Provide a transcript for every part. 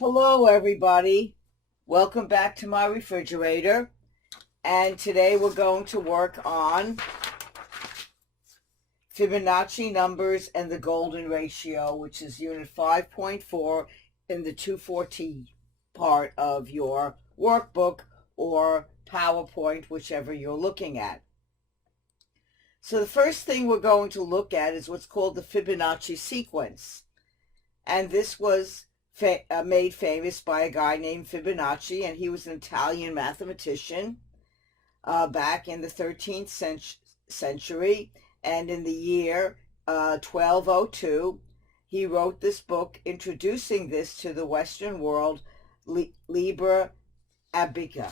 Hello everybody, welcome back to my refrigerator, and today we're going to work on Fibonacci numbers and the golden ratio, which is unit 5.4 in the 214 part of your workbook or PowerPoint, whichever you're looking at. So the first thing we're going to look at is what's called the Fibonacci sequence, and this was made famous by a guy named Fibonacci, and he was an Italian mathematician back in the 13th century, and in the year 1202 he wrote this book introducing this to the Western world, Liber Abaci.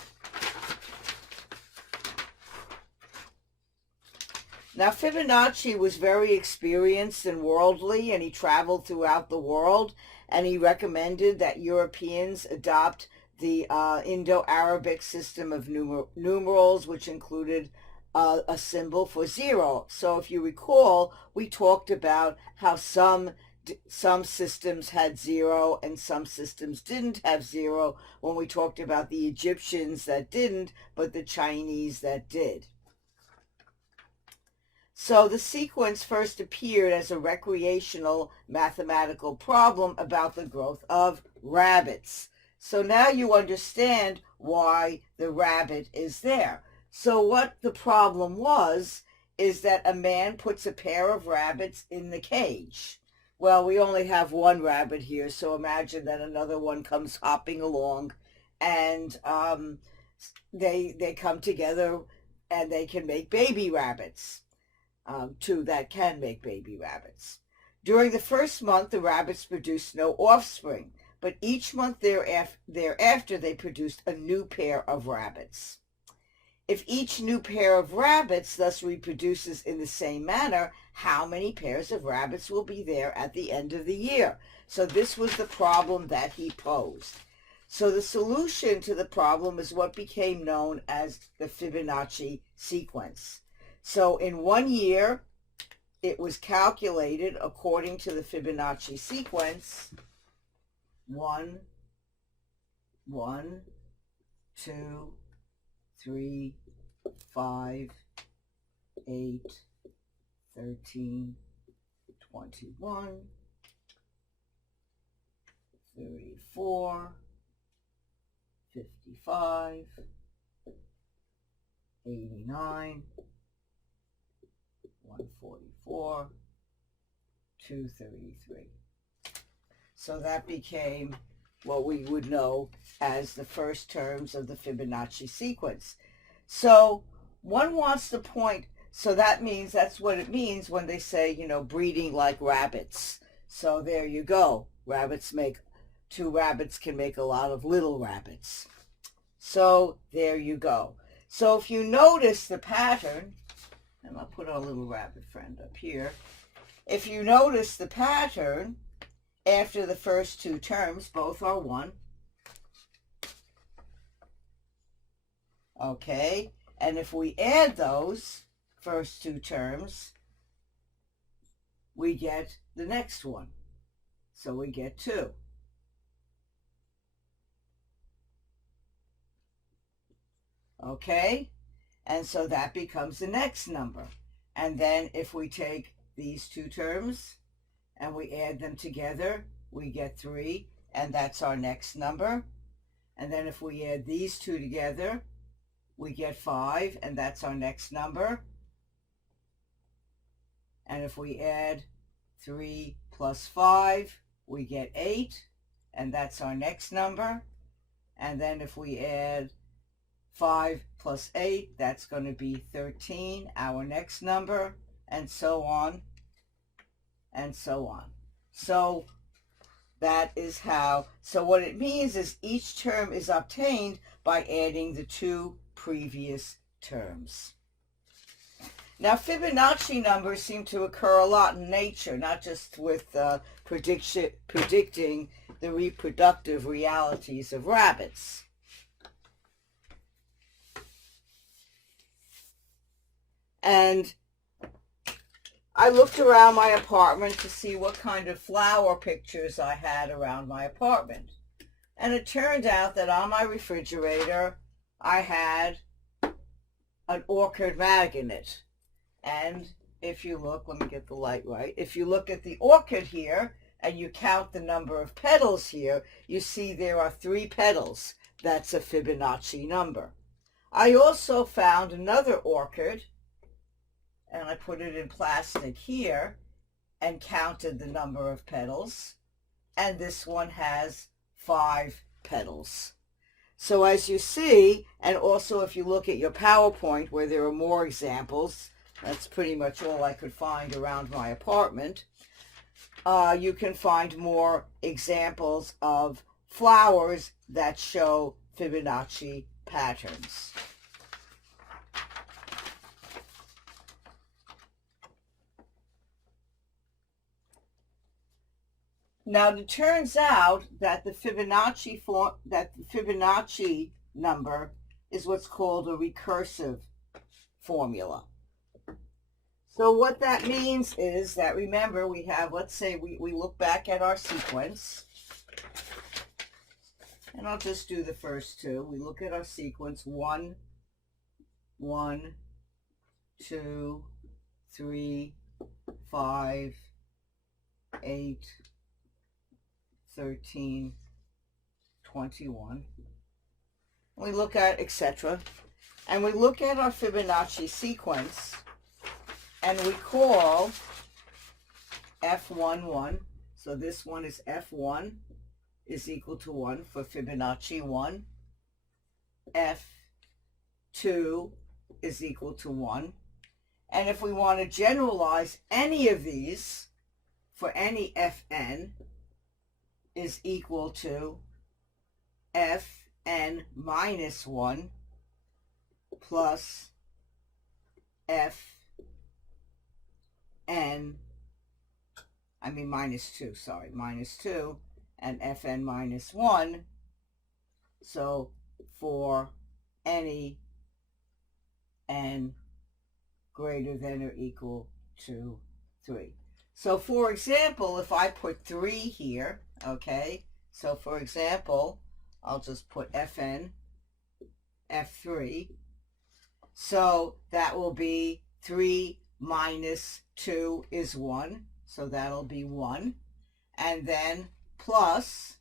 Now, Fibonacci was very experienced and worldly, and he traveled throughout the world, and he recommended that Europeans adopt the Indo-Arabic system of numerals, which included a symbol for zero. So if you recall, we talked about how some systems had zero and some systems didn't have zero when we talked about the Egyptians that didn't, but the Chinese that did. So the sequence first appeared as a recreational mathematical problem about the growth of rabbits. So now you understand why the rabbit is there. So what the problem was is that a man puts a pair of rabbits in the cage. Well, we only have one rabbit here, so imagine that another one comes hopping along, and they come together and they can make baby rabbits. Two that can make baby rabbits. During the first month, the rabbits produced no offspring, but each month thereafter they produced a new pair of rabbits. If each new pair of rabbits thus reproduces in the same manner, how many pairs of rabbits will be there at the end of the year? So this was the problem that he posed. So the solution to the problem is what became known as the Fibonacci sequence. So in 1 year, it was calculated according to the Fibonacci sequence: 1, 1, 2, 3, 5, 8, 13, 21, 34, 55, 89, 144, 233. So that became what we would know as the first terms of the Fibonacci sequence. So one wants to point, so that means, that's what it means when they say, breeding like rabbits. So there you go. Two rabbits can make a lot of little rabbits. So there you go. So if you notice the pattern, and I'll put our little rabbit friend up here. If you notice the pattern, after the first two terms, both are 1. Okay, and if we add those first two terms, we get the next one. So we get 2. Okay? And so that becomes the next number. And then if we take these two terms and we add them together, we get 3, and that's our next number. And then if we add these two together, we get 5, and that's our next number. And if we add 3 plus 5, we get 8, and that's our next number. And then if we add 5 plus 8, that's going to be 13, our next number, and so on, and so on. So that is how, so what it means is each term is obtained by adding the two previous terms. Now, Fibonacci numbers seem to occur a lot in nature, not just with predicting the reproductive realities of rabbits. And I looked around my apartment to see what kind of flower pictures I had around my apartment. And it turned out that on my refrigerator, I had an orchid magnet. And if you look, let me get the light right. If you look at the orchid here and you count the number of petals here, you see there are 3 petals. That's a Fibonacci number. I also found another orchid, and I put it in plastic here and counted the number of petals. And this one has 5 petals. So as you see, and also if you look at your PowerPoint where there are more examples, that's pretty much all I could find around my apartment, you can find more examples of flowers that show Fibonacci patterns. Now it turns out that the Fibonacci number is what's called a recursive formula. So what that means is that, remember, we have, let's say we look back at our sequence, and I'll just do the first 2. We look at our sequence 1, 1, 2, 3, 5, 8, 13, 21. We look at etc. And we look at our Fibonacci sequence and we call F11. So this one is F1 is equal to 1 for Fibonacci 1. F2 is equal to 1. And if we want to generalize any of these for any Fn, is equal to Fn minus 1 plus minus 2, minus 2, and Fn minus 1. So for any n greater than or equal to 3. So for example, if I put 3 here, okay, so for example, I'll just put Fn, F3. So that will be 3 minus 2 is 1. So that'll be 1. And then plus,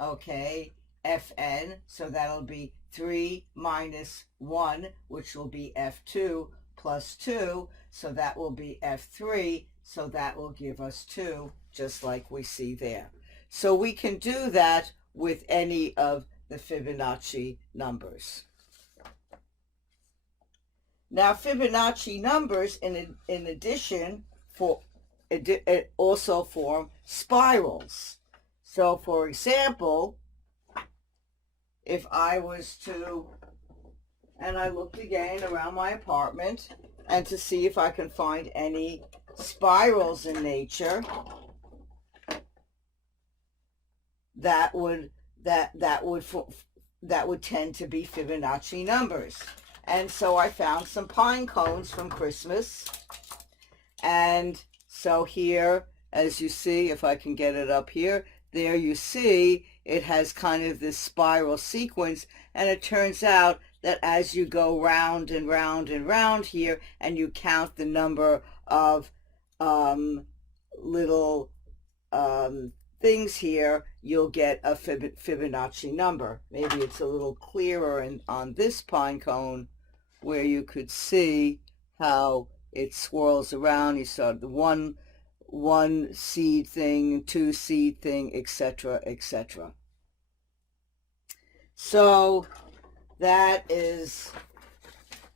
okay, Fn. So that'll be 3 minus 1, which will be F2 plus 2. So that will be F3. So that will give us 2, just like we see there. So we can do that with any of the Fibonacci numbers. Now Fibonacci numbers, in addition, also form spirals. So for example, if I was to, and I looked again around my apartment and to see if I can find any spirals in nature, that would tend to be Fibonacci numbers. And so I found some pine cones from Christmas. And so here, as you see, if I can get it up here, there you see it has kind of this spiral sequence. And it turns out that as you go round and round and round here, and you count the number of little things here, you'll get a Fibonacci number. Maybe it's a little clearer on this pine cone, where you could see how it swirls around. You saw the one seed thing, 2 seed thing, etc., etc. So that is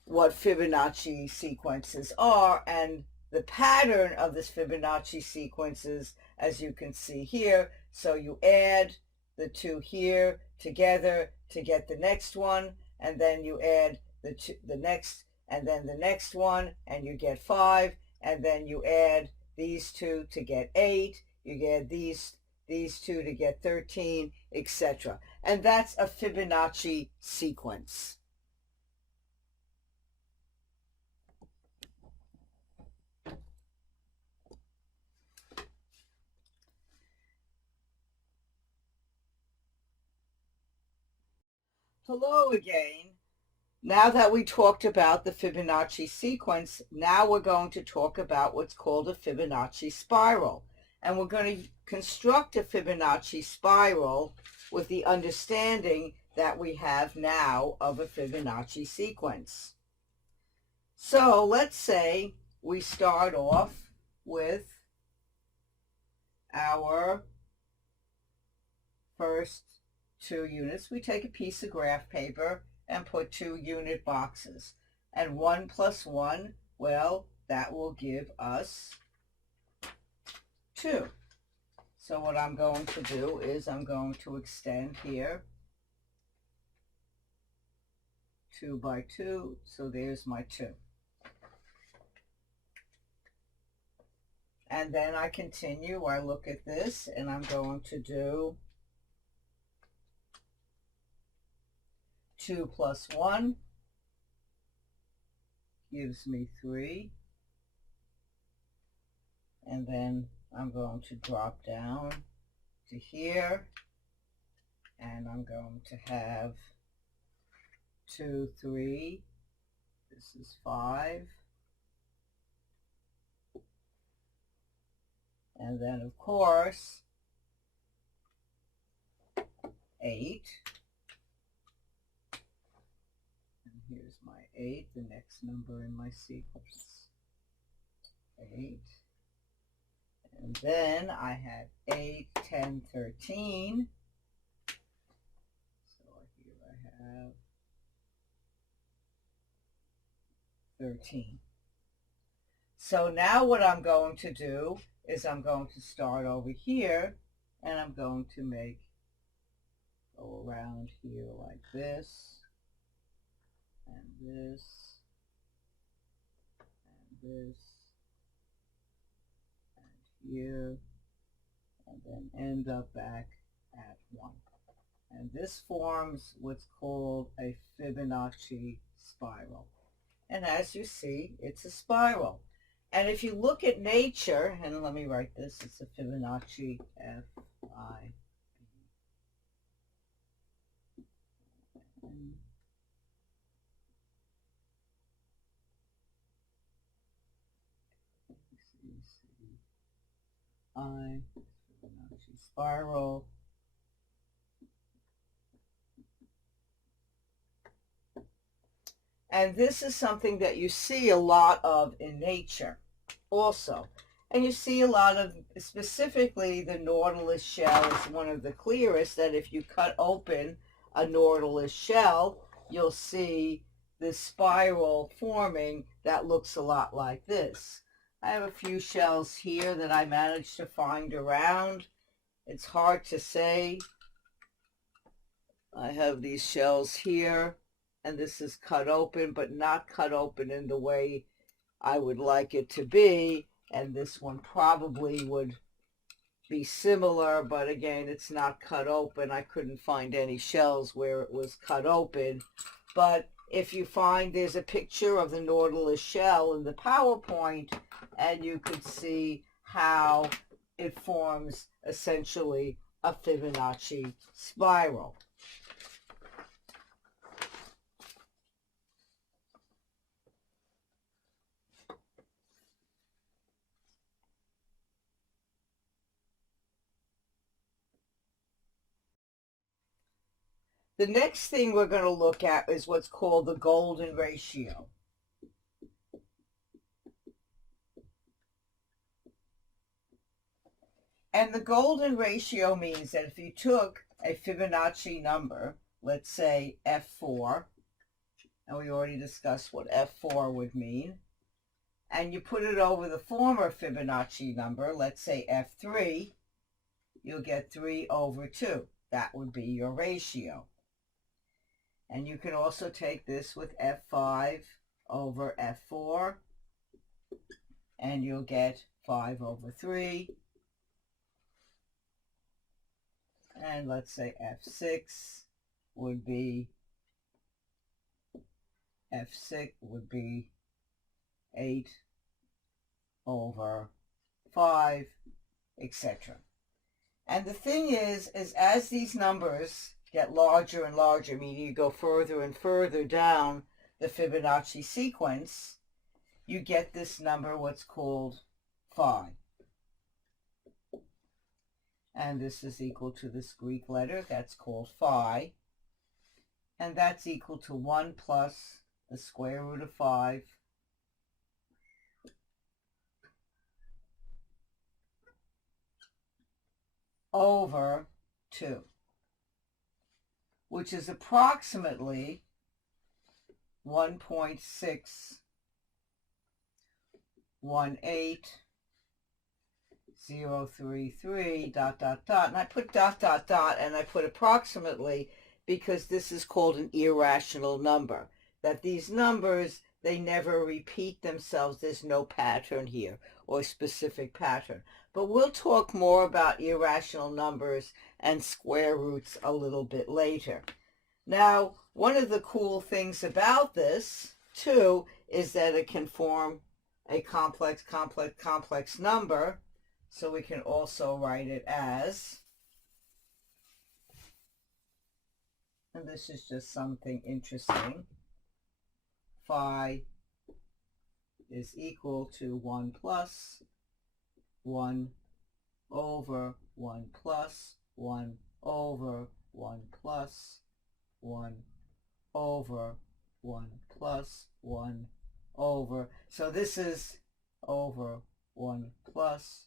what Fibonacci sequences are, and the pattern of this Fibonacci sequences, as you can see here. So you add the 2 here together to get the next one, and then you add the next, and then the next one, and you get 5, and then you add these 2 to get 8, you get these 2 to get 13, etc. And that's a Fibonacci sequence. Hello again. Now that we talked about the Fibonacci sequence, now we're going to talk about what's called a Fibonacci spiral. And we're going to construct a Fibonacci spiral with the understanding that we have now of a Fibonacci sequence. So let's say we start off with our first 2 units. We take a piece of graph paper and put 2 unit boxes. And 1 plus 1, well, that will give us 2. So what I'm going to do is I'm going to extend here 2 by 2. So there's my 2. And then I continue. I look at this and I'm going to do 2 plus 1 gives me 3. And then I'm going to drop down to here. And I'm going to have 2, 3. This is 5. And then, of course, 8. Here's my 8, the next number in my sequence. 8. And then I have 8, 10, 13. So here I have 13. So now what I'm going to do is I'm going to start over here and I'm going to go around here like this. And this, and this, and here, and then end up back at 1. And this forms what's called a Fibonacci spiral. And as you see, it's a spiral. And if you look at nature, and let me write this, it's a Fibonacci, F-I-B. Fibonacci spiral. And this is something that you see a lot of in nature also. And you see a lot of, specifically the Nautilus shell is one of the clearest, that if you cut open a Nautilus shell, you'll see this spiral forming that looks a lot like this. I have a few shells here that I managed to find around. It's hard to say. I have these shells here, and this is cut open, but not cut open in the way I would like it to be. And this one probably would be similar, but again, it's not cut open. I couldn't find any shells where it was cut open. But if you find, there's a picture of the Nautilus shell in the PowerPoint, and you could see how it forms essentially a Fibonacci spiral. The next thing we're going to look at is what's called the golden ratio. And the golden ratio means that if you took a Fibonacci number, let's say F4, and we already discussed what F4 would mean, and you put it over the former Fibonacci number, let's say F3, you'll get 3 over 2. That would be your ratio. And you can also take this with F5 over F4, and you'll get 5 over 3. And let's say F6 would be 8 over 5, etc. And the thing is as these numbers get larger and larger, meaning you go further and further down the Fibonacci sequence, you get this number, what's called phi. And this is equal to this Greek letter, that's called phi. And that's equal to 1 plus the square root of 5 over 2, which is approximately 1.618,033 ... And I put ... and I put approximately because this is called an irrational number. That these numbers, they never repeat themselves. There's no pattern here or specific pattern. But we'll talk more about irrational numbers and square roots a little bit later. Now, one of the cool things about this, too, is that it can form a complex number. So we can also write it as, and this is just something interesting, phi is equal to 1 plus 1 over 1 plus 1 over 1 plus 1 over 1 plus 1 over. So this is over 1 plus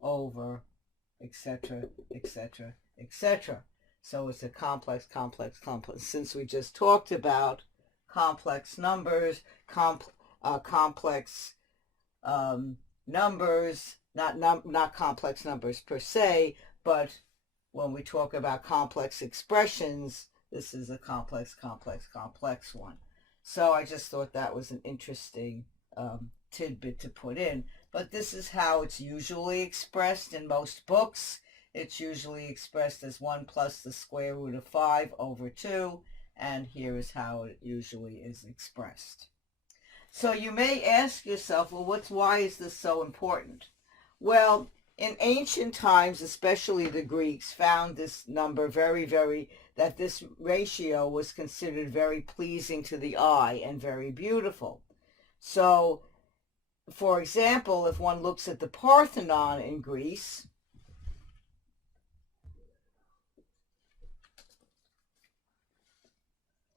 over, etc., etc., etc. So it's a complex. Since we just talked about complex numbers, complex numbers, not complex numbers per se, but when we talk about complex expressions, this is a complex one. So I just thought that was an interesting tidbit to put in. But this is how it's usually expressed in most books. It's usually expressed as 1 plus the square root of 5 over 2. And here is how it usually is expressed. So you may ask yourself, well, why is this so important? Well, in ancient times, especially the Greeks, found this number that this ratio was considered very pleasing to the eye and very beautiful. So, for example, if one looks at the Parthenon in Greece,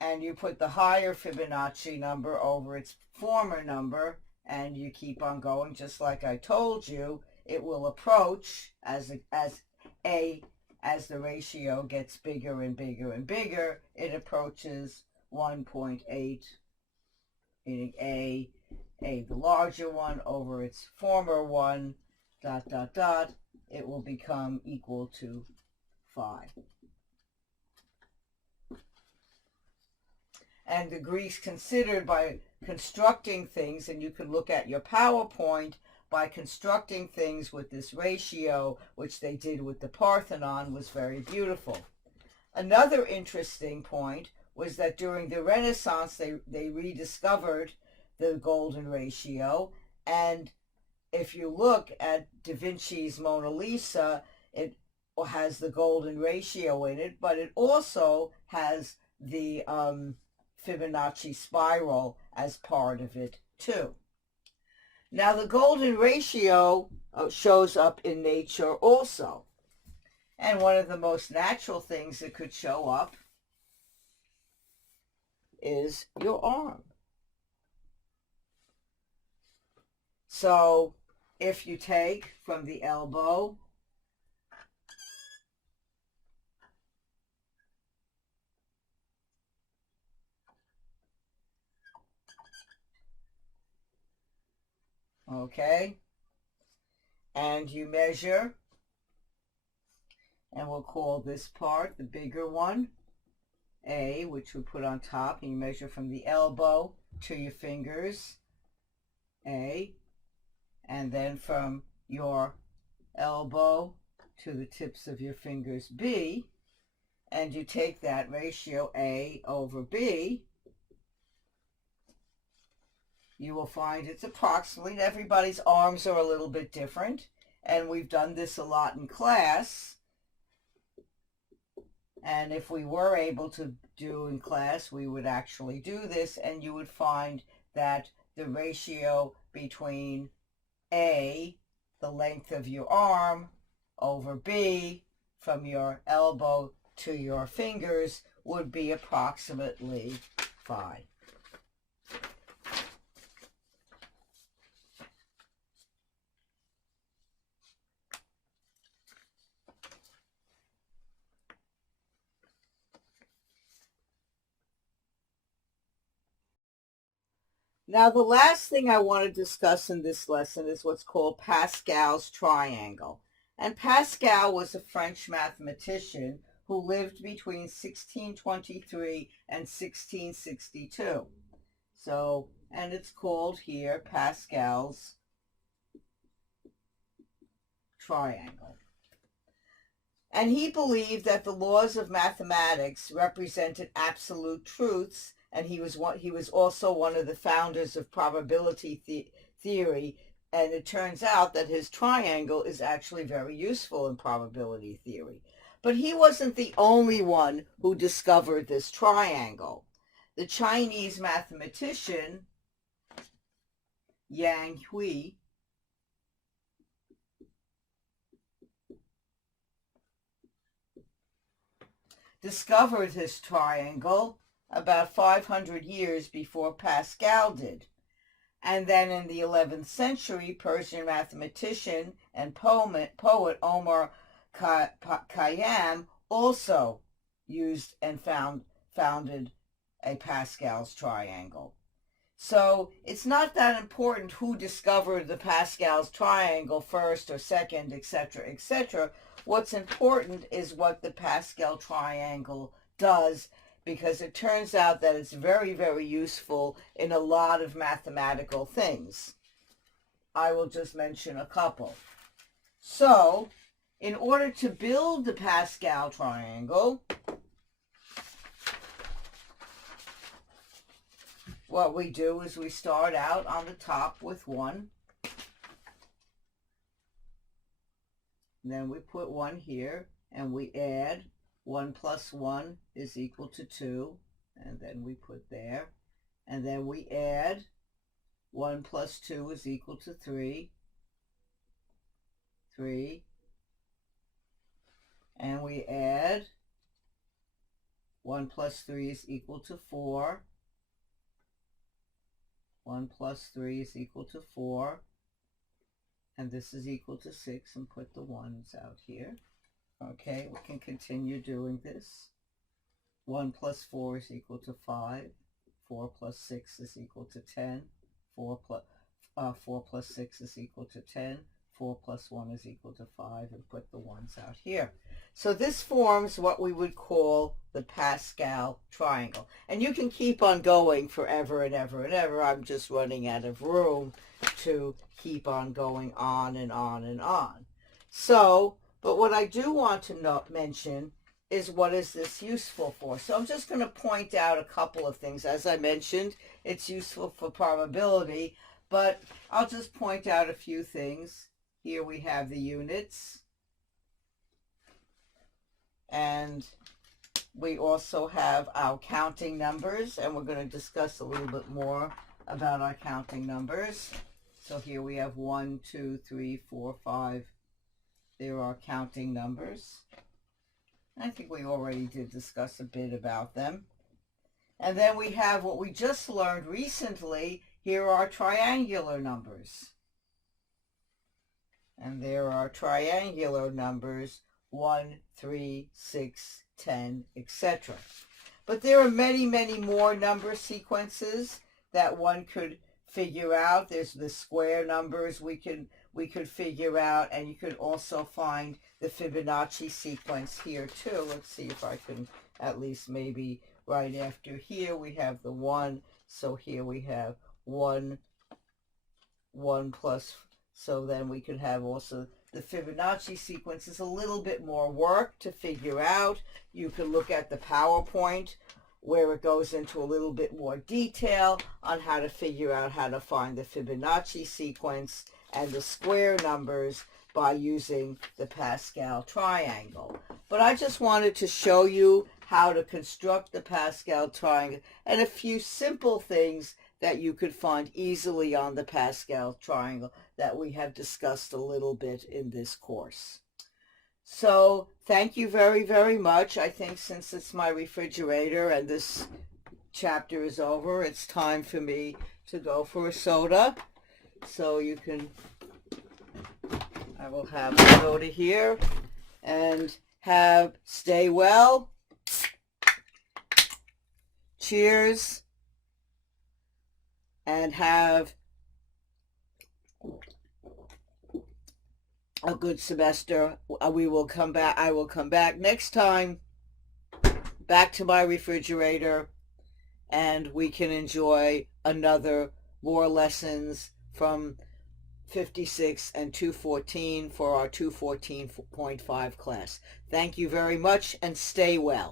and you put the higher Fibonacci number over its former number, and you keep on going, just like I told you, it will approach as the ratio gets bigger and bigger and bigger, it approaches 1.8, meaning A the larger one over its former one, ... it will become equal to 5. And the Greeks considered, by constructing things, and you can look at your PowerPoint, by constructing things with this ratio, which they did with the Parthenon, was very beautiful. Another interesting point was that during the Renaissance, they rediscovered the golden ratio. And if you look at Da Vinci's Mona Lisa, it has the golden ratio in it, but it also has the Fibonacci spiral as part of it too. Now the golden ratio shows up in nature also. And one of the most natural things that could show up is your arm. So if you take from the elbow okay, and you measure, and we'll call this part, the bigger one, A, which we put on top, and you measure from the elbow to your fingers, A, and then from your elbow to the tips of your fingers, B, and you take that ratio A over B, you will find it's approximately, everybody's arms are a little bit different, and we've done this a lot in class. And if we were able to do in class, we would actually do this, and you would find that the ratio between A, the length of your arm, over B, from your elbow to your fingers, would be approximately 5. Now, the last thing I want to discuss in this lesson is what's called Pascal's Triangle. And Pascal was a French mathematician who lived between 1623 and 1662. So, and it's called here Pascal's Triangle. And he believed that the laws of mathematics represented absolute truths, and he was also one of the founders of probability theory, and it turns out that his triangle is actually very useful in probability theory. But he wasn't the only one who discovered this triangle. The Chinese mathematician Yang Hui discovered this triangle about 500 years before Pascal did. And then in the 11th century, Persian mathematician and poet Omar Khayyam also used and founded a Pascal's triangle. So it's not that important who discovered the Pascal's triangle first or second, etc., etc. What's important is what the Pascal triangle does, because it turns out that it's very, very useful in a lot of mathematical things. I will just mention a couple. So, in order to build the Pascal triangle, what we do is we start out on the top with 1. Then we put 1 here, and we add 1 plus 1 is equal to 2, and then we put there. And then we add 1 plus 2 is equal to 3. 3. And we add 1 plus 3 is equal to 4. 1 plus 3 is equal to 4. And this is equal to 6, and put the 1s out here. Okay, we can continue doing this. 1 plus 4 is equal to 5. 4 plus 6 is equal to 10. 4 plus 6 is equal to 10. 4 plus 1 is equal to 5, and put the 1s out here. So this forms what we would call the Pascal triangle. And you can keep on going forever and ever and ever. I'm just running out of room to keep on going on and on and on. So, but what I do want to mention is what is this useful for. So I'm just going to point out a couple of things. As I mentioned, it's useful for probability, but I'll just point out a few things. Here we have the units, and we also have our counting numbers, and we're going to discuss a little bit more about our counting numbers. So here we have 1, 2, 3, 4, 5. There are counting numbers. I think we already did discuss a bit about them. And then we have what we just learned recently. Here are triangular numbers. And there are triangular numbers 1, 3, 6, 10, etc. But there are many, many more number sequences that one could figure out. There's the square numbers we could figure out, and you could also find the Fibonacci sequence here too. Let's see if I can at least maybe right after here we have the 1. So here we have 1 plus. So then we could have also the Fibonacci sequence. Is a little bit more work to figure out. You can look at the PowerPoint where it goes into a little bit more detail on how to figure out how to find the Fibonacci sequence and the square numbers. by using the Pascal triangle. But I just wanted to show you how to construct the Pascal triangle and a few simple things that you could find easily on the Pascal triangle that we have discussed a little bit in this course. So thank you very, very much. I think since it's my refrigerator and this chapter is over, it's time for me to go for a soda. So you can, I will have a soda here and stay well. Cheers. And have a good semester. I will come back next time, back to my refrigerator, and we can enjoy more lessons from 56 and 214 for our 214.5 class. Thank you very much and stay well.